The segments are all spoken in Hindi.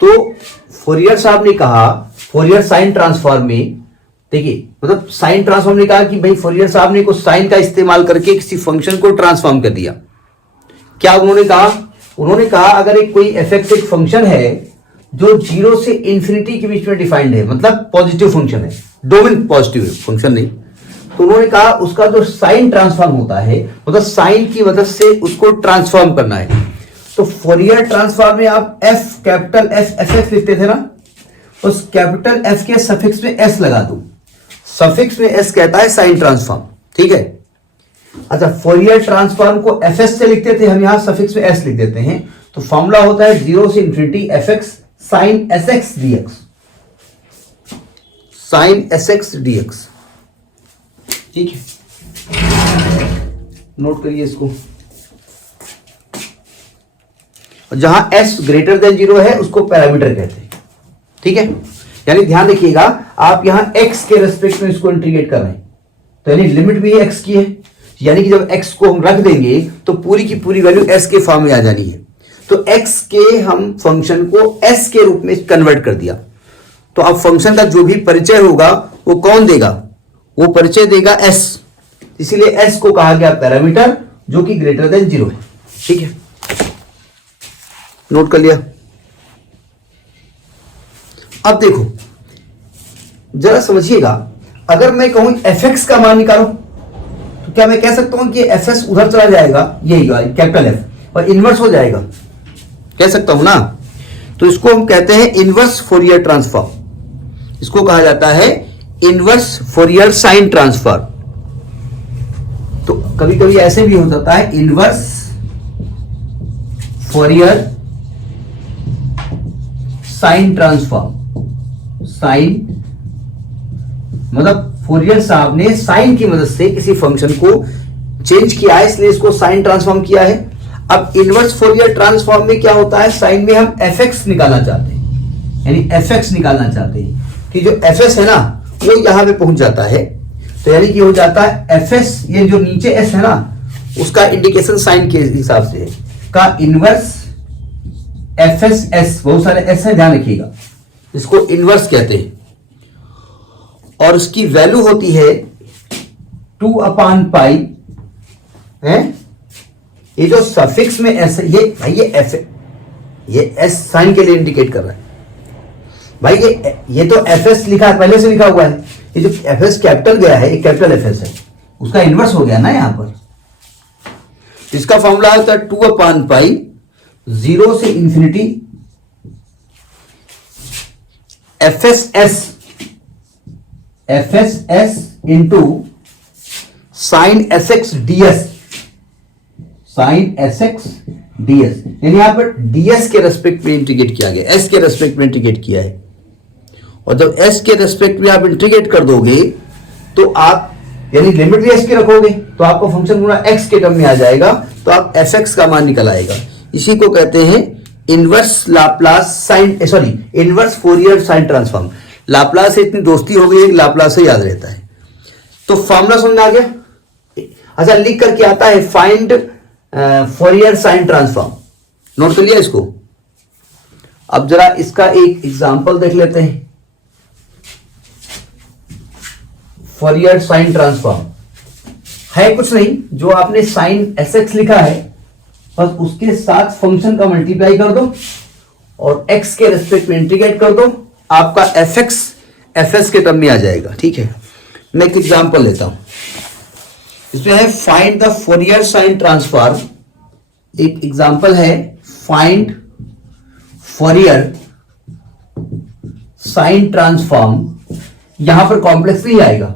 तो फोरियर साहब ने कहा फोरियर साइन ट्रांसफॉर्म में, देखिए मतलब साइन ट्रांसफॉर्म ने कहा कि भाई फोरियर साहब ने कुछ साइन का इस्तेमाल करके किसी फंक्शन को ट्रांसफॉर्म कर दिया। क्या उन्होंने कहा? उन्होंने कहा अगर एक कोई एफ एक फंक्शन है जो 0 से इंफिनिटी के बीच में डिफाइंड है, मतलब पॉजिटिव फंक्शन है, डोमेन पॉजिटिव फंक्शन नहीं, तो उन्होंने कहा उसका जो साइन ट्रांसफॉर्म होता है, मतलब साइन की मदद से उसको ट्रांसफॉर्म करना है। तो फोरियर ट्रांसफॉर्म में आप एफ कैपिटल एफ लिखते थे ना, उस कैपिटल एफ के सफिक्स में एस लगा दो, सफिक्स में एस कहता है साइन ट्रांसफॉर्म, ठीक है। अच्छा, फोरियर ट्रांसफॉर्म को एफ एस से लिखते थे, हम यहां सफिक्स में एस लिख देते हैं, तो फॉर्मूला होता है 0 से infinity f x sine s x dx, sine s x dx, ठीक है, नोट करिए इसको। जहां s ग्रेटर देन 0 है उसको पैरामीटर कहते हैं, ठीक है। यानी ध्यान रखिएगा, आप यहां x के रेस्पेक्ट में इसको इंटीग्रेट कर रहे हैं, तो यानी लिमिट भी x की है, यानी कि जब x को हम रख देंगे तो पूरी की पूरी वैल्यू s के फॉर्म में आ जानी है। तो x के हम फंक्शन को s के रूप में कन्वर्ट कर दिया, तो अब फंक्शन का जो भी परिचय होगा वो कौन देगा? वो परिचय देगा s, इसीलिए s को कहा गया पैरामीटर जो कि ग्रेटर देन 0 है, ठीक है, नोट कर लिया। अब देखो जरा समझिएगा, अगर मैं कहूं fx का मान निकालो तो क्या मैं कह सकता हूं कि fs उधर चला जाएगा, यही कैपिटल F, और इनवर्स हो जाएगा, कह सकता हूं ना। तो इसको हम कहते हैं इनवर्स फोरियर ट्रांसफॉर्म, इसको कहा जाता है इनवर्स फोरियर साइन ट्रांसफॉर्म। तो कभी कभी ऐसे भी हो जाता है inverse Fourier sine transform, sine मतलब फोरियर साहब ने साइन की मदद से किसी फंक्शन को चेंज किया है, इसलिए इसको साइन ट्रांसफॉर्म किया है। अब इनवर्स फोरियर ट्रांसफॉर्म में क्या होता है, साइन में हम fx निकालना चाहते हैं, यानी fx निकालना चाहते हैं कि जो fs है ना वो यहां पे पहुंच जाता है, तो यानी कि हो जाता है fs, ये जो नीचे s है ना उसका इंडिकेशन साइन के हिसाब से है, का इनवर्स fs s, बहुत सारे s है ध्यान रखिएगा, इसको इनवर्स कहते हैं, और उसकी वैल्यू होती है 2/पाई है। ये जो सफिक्स में s है, ये भाई ये f है, ये s साइन के लिए इंडिकेट कर रहा है भाई, ये तो fs लिखा है, पहले से लिखा हुआ है, ये जो fs कैपिटल गया है, ये कैपिटल fs है, उसका इनवर्स हो गया ना यहां पर। इसका फॉर्मूला होता है 2/पाई 0 से infinity fs into sine s x ds, sine s x ds, यानी यहां पर डीएस के रेस्पेक्ट में इंटीग्रेट किया गया, एस के रेस्पेक्ट में इंटीग्रेट किया है, और जब एस के रेस्पेक्ट में आप इंटीग्रेट कर दोगे तो आप यानी लिमिट भी एस की रखोगे तो आपको फंक्शन पूरा एक्स के टर्म में आ जाएगा, तो आप एफ एक्स का मान निकल आएगा। इसी को कहते हैं inverse Laplace sine, sorry inverse Fourier sine transform. Laplace से इतनी दोस्ती हो गई है कि लाप्लास से याद रहता है। तो फॉर्मूला समझ में आ गया? अच्छा, लिख करके आता है find Fourier sine transform, note कर लिया इसको। अब जरा इसका एक एग्जांपल देख लेते हैं। फोरियर साइन ट्रांसफॉर्म है कुछ नहीं, जो आपने साइन एस एक्स लिखा है बस उसके साथ फंक्शन का मल्टीप्लाई कर दो और एक्स के रेस्पेक्ट में इंटीग्रेट कर दो, आपका एफ एक्स एफ एस के टर्म में आ जाएगा, ठीक है। मैं एक एग्जांपल लेता हूं, इसमें है find the Fourier sine transform. एक एग्जांपल है फाइंड फोरियर साइन ट्रांसफॉर्म। यहां पर कॉम्प्लेक्स नहीं आएगा,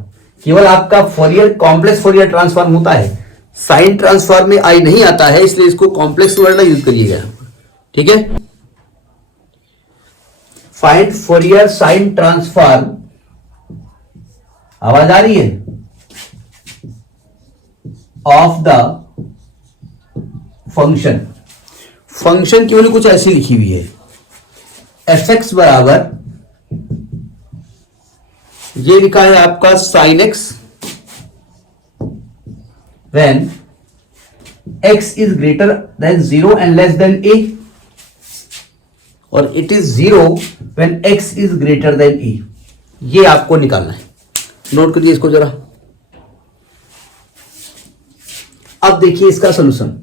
केवल आपका फोरियर कॉम्प्लेक्स फोरियर ट्रांसफॉर्म होता है, साइन ट्रांसफॉर्म में आई नहीं आता है, इसलिए इसको कॉम्प्लेक्स वर्ड ना यूज करिएगा, ठीक है। फाइंड फोरियर साइन ट्रांसफॉर्म, आवाज आ रही है, ऑफ द फंक्शन। फंक्शन की वैल्यू कुछ ऐसी लिखी हुई है, एफ एक्स बराबर ये लिखा है आपका sine x when x is greater than 0 and less than a, और it is 0 when x is greater than e। ये आपको निकालना है, नोट करिए इसको जरा। अब देखिए इसका सॉल्यूशन।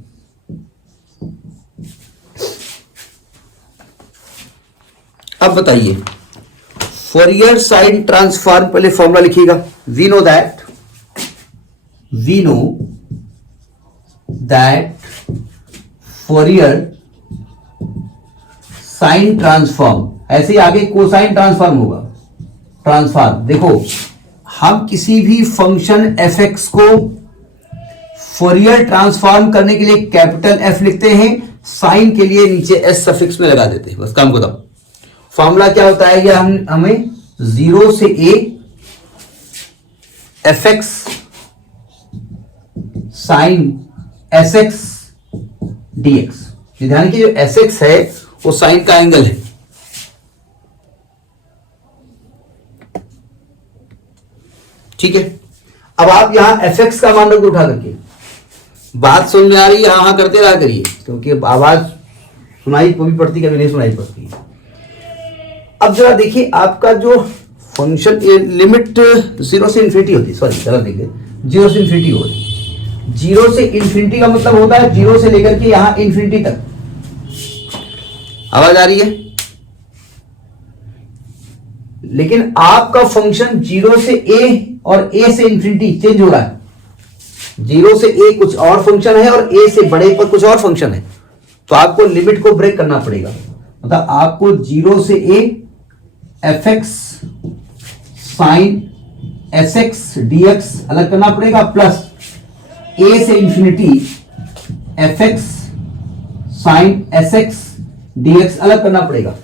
अब बताइए फोरियर साइन ट्रांसफॉर्म, पहले फॉर्मूला लिखिएगा। We know that Fourier sine transform, ऐसे ही आगे कोसाइन ट्रांसफॉर्म होगा। ट्रांसफॉर्म देखो, हम किसी भी फंक्शन f(x) को फोरियर ट्रांसफॉर्म करने के लिए कैपिटल F लिखते हैं, साइन के लिए नीचे s सफिक्स में लगा देते हैं, बस काम खत्म। फॉर्मूला क्या होता है, यह हमें 0 से a fx sine sx dx। ध्यान की जो sx है वो साइन का एंगल है। ठीक है, अब आप यहां fx का मान रखो उठा करके। बात समझ में आ रही है? हाँ करते रहा करिए, क्योंकि आवाज सुनाई भी पड़ती, कभी नहीं सुनाई पड़ती। अब जरा देखिए, आपका जो फंक्शन लिमिट 0 से इन्फिनिटी होती है, सॉरी जरा देखिए, 0 से इन्फिनिटी हो रही। 0 से इन्फिनिटी का मतलब होता है 0 से लेकर के यहां इन्फिनिटी तक। आवाज आ रही है? लेकिन आपका फंक्शन 0 से a और a से इन्फिनिटी चेंज हो रहा है। 0 से a कुछ और फंक्शन है और a से बड़े पर कुछ और फंक्शन है, तो आपको लिमिट को ब्रेक करना पड़ेगा। मतलब आपको 0 से a fx sine sx dx अलग करना पड़ेगा, प्लस a से infinity fx sine sx dx अलग करना पड़ेगा।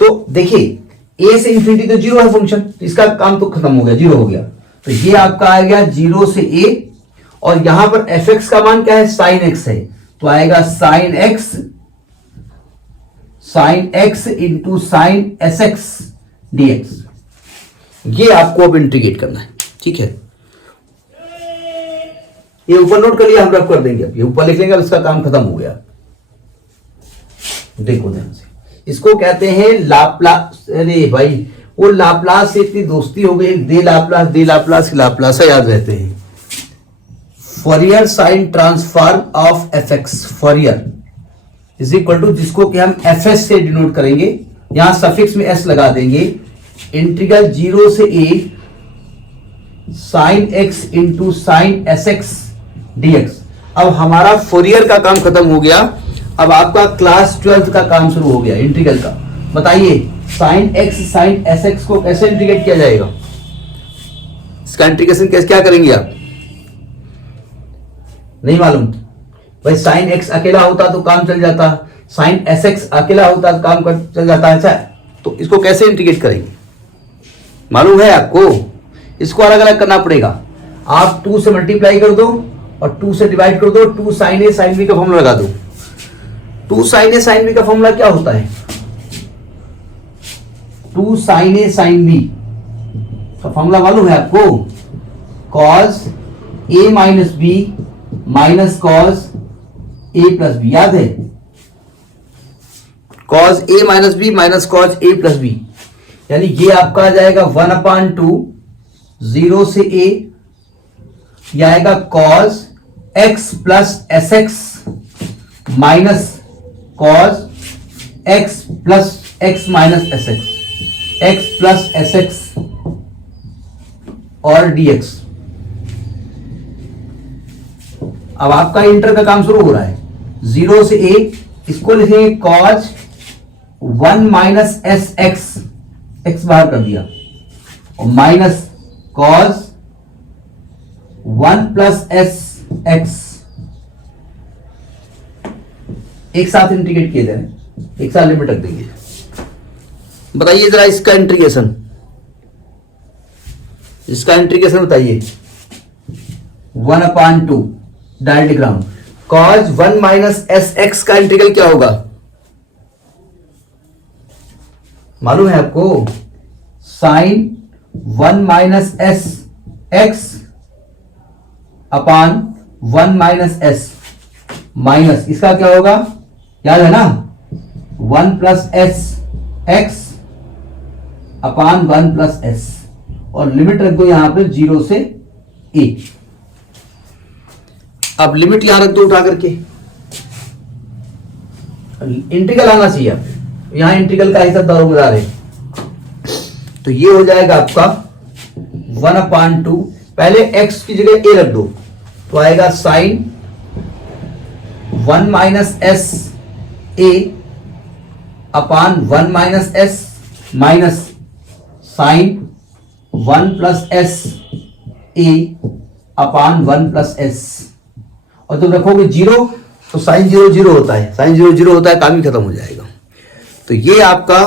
तो देखिए a से इंफिनिटी तो 0 है फंक्शन, इसका काम तो खत्म हो गया, 0 हो गया। तो ये आपका आ गया 0 से a, और यहां पर fx का मान क्या है, साइन x है, तो आएगा sine x into sine sx dx। ये आपको अब इंटीग्रेट करना है। ठीक है, ये ऊपर नोट कर लिया, हम रब कर देंगे। अब ये ऊपर लिख लेंगे, अब इसका काम खत्म हो गया। देखो ध्यान से, इसको कहते हैं लाप्लास। अरे भाई, वो लाप्लास से इतनी दोस्ती हो गई, दे लाप्लास लाप्लास याद रहते हैं। Fourier sine transform of fx, Fourier is equal to, जिसको कि हम fs से डिनोट करेंगे, यहां सफिक्स में s लगा देंगे, इंटीग्रल 0 से a sine x into sine sx dx। अब हमारा फोरियर का काम खत्म हो गया, अब आपका क्लास 12 का काम शुरू हो गया, इंटीग्रल का। बताइए साइन x साइन sx को कैसे इंटीग्रेट किया जाएगा? इसका इंटीग्रेशन कैसे, क्या करेंगे आप? नहीं मालूम भाई? साइन x अकेला होता तो काम चल जाता, साइन sx अकेला होता तो काम चल जाता। अच्छा, तो इसको कैसे इंटीग्रेट करेंगे मालूम है आपको? इसको अलग अलग करना पड़ेगा। आप 2 से मल्टीप्लाई कर दो और 2 से डिवाइड कर दो, 2 साइन ए साइन बी का फॉर्मूला लगा दो। 2 साइन ए साइन बी का फॉर्मूला क्या होता है? 2 साइन ए साइन बी का फॉर्मूला मालूम है आपको? Cos A minus B minus cos A plus B, याद है? Cos A minus B minus cos A plus B, यानी ये आपका आ जाएगा 1/2 0 से a, यह आएगा cos x plus S x minus cos x plus x minus S x, x plus S x और dx। अब आपका इंटर का काम शुरू हो रहा है। 0 से a, इसको लिखेंगे cos 1 minus S x, x बाहर कर दिया, और minus cos 1 plus S x, एक साथ इंटीग्रेट किए जाए, एक साथ लिमिट रख देंगे। बताइए जरा इसका इंटीग्रेशन, बताइए। 1/2 डायरेक्ट ग्राम, कॉस 1 माइनस एस एक्स का इंटीग्रल क्या होगा मालूम है आपको? साइन 1 माइनस एस एक्स अपान 1 माइनस एस, माइनस इसका क्या होगा, याद है ना? 1 प्लस एस एक्स अपान 1 प्लस एस, और लिमिट रख दो यहां पे 0 से a। अब लिमिट यहां रख दो उठा करके, इंटीग्रल आना चाहिए। अब यहां इंटीग्रल का हिसाब दारोमदार है, तो ये हो जाएगा आपका 1/2। पहले x की जगह a रख दो, तो आएगा sine 1 minus s a upon 1 minus s minus sine 1 plus s a upon 1 plus s. और जब रखोगे 0 तो साइन 0 0 होता है, साइन 0 0 होता है, काम ही खत्म हो जाएगा। तो ये आपका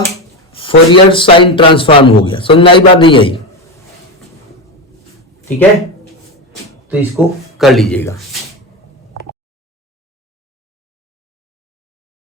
फोरियर साइन ट्रांसफॉर्म हो गया। समझ में आई बात, नहीं आई? ठीक है, तो इसको कर लीजिएगा।